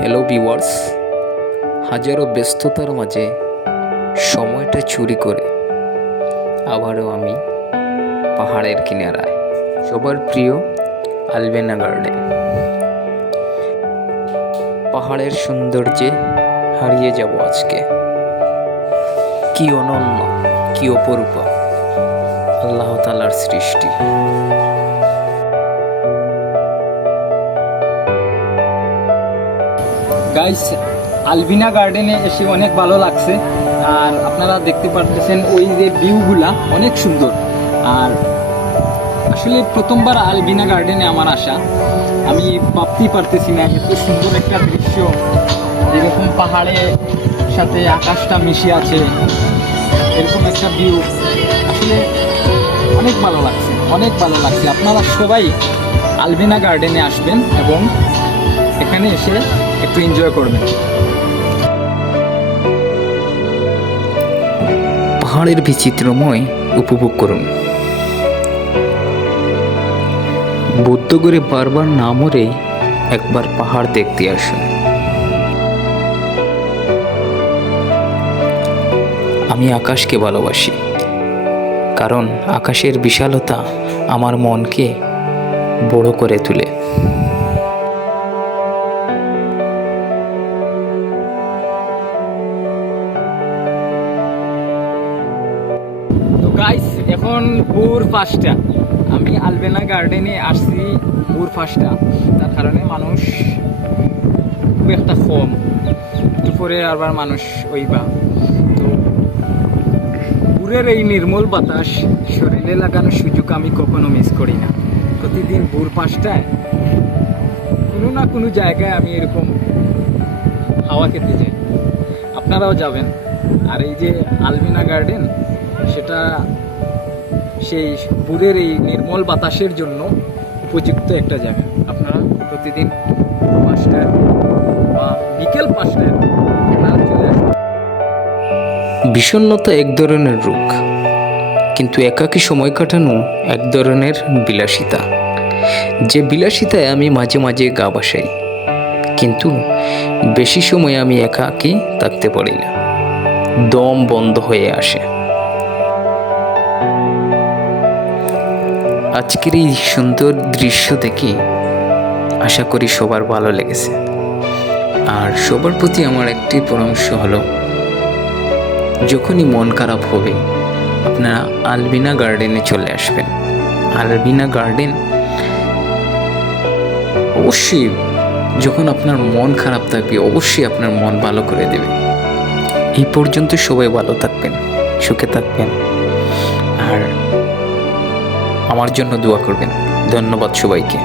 Hello viewers, হাজারো ব্যস্ততার মাঝে সময়টা চুরি করে আবারও আমি পাহাড়ের কিনারায়, সবার প্রিয় আলবেনা গার্ডেন। পাহাড়ের সৌন্দর্যে হারিয়ে যাব আজকে। কি অনন্য, কি অপরূপ আল্লাহ তাআলার সৃষ্টি। গাইস, আলবিনা গার্ডেনে এসে অনেক ভালো লাগছে। আর আপনারা দেখতে পারতেছেন ওই যে ভিউগুলা অনেক সুন্দর। আর আসলে প্রথমবার আলবিনা গার্ডেনে আমার আসা, আমি ভাবতেই পারতেছি না এত সুন্দর একটা দৃশ্য, যেরকম পাহাড়ের সাথে আকাশটা মিশে আছে, এরকম একটা ভিউ আসলে অনেক ভালো লাগছে, অনেক ভালো লাগছে। আপনারা সবাই আলবিনা গার্ডেনে আসবেন এবং এখানে এসে একটু এনজয় করবেন। পাহাড়ের বিচিত্রময় উপভোগ করুন। বুদ্ধগড়ে বারবার না মরে একবার পাহাড় দেখতে আসুন। আমি আকাশকে ভালোবাসি, কারণ আকাশের বিশালতা আমার মনকে বড় করে তোলে। তো গাইস, এখন ভোর 5টা, আমি আলবেনা গার্ডেনে আসছি ভোর 5টা। তার কারণে মানুষ খুব একটা কম, একটু পরে আবার মানুষ ওইবা। তো ভোরের এই নির্মল বাতাস শরীরে লাগানোর সুযোগ আমি কখনো মিস করি না। প্রতিদিন ভোর 5টায় কোনো না কোনো জায়গায় আমি এরকম হাওয়া খেতে যাই। আপনারাও যাবেন। আর এই যে আলবিনা গার্ডেন, সেটা সেই ভোরের এই নির্মল বাতাসের জন্য উপযুক্ত একটা জায়গা। আপনারা প্রতিদিন 5টায় বা বিকেল 5টায় আপনারা চলে আসবেন। বিষণ্ণতা এক ধরনের রোগ, কিন্তু একাকী সময় কাটানো এক ধরনের বিলাসিতা। যে বিলাসিতায় আমি মাঝে মাঝে গা ভাসাই, কিন্তু বেশি সময় আমি একাকী থাকতে পারি না, দম বন্ধ হয়ে আসে। আজকের এই সুন্দর দৃশ্য দেখে আশা করি সবার ভালো লেগেছে। আর সবার প্রতি আমার একটি পরামর্শ হলো, যখনই মন খারাপ হবে আপনারা আলবিনা গার্ডেনে চলে আসবেন। আলবিনা গার্ডেন অবশ্যই, যখন আপনার মন খারাপ থাকবে অবশ্যই আপনার মন ভালো করে দেবে। এই পর্যন্ত সবাই ভালো থাকবেন, সুখে থাকবেন, আর আমার জন্য দোয়া করবেন। ধন্যবাদ সবাইকে।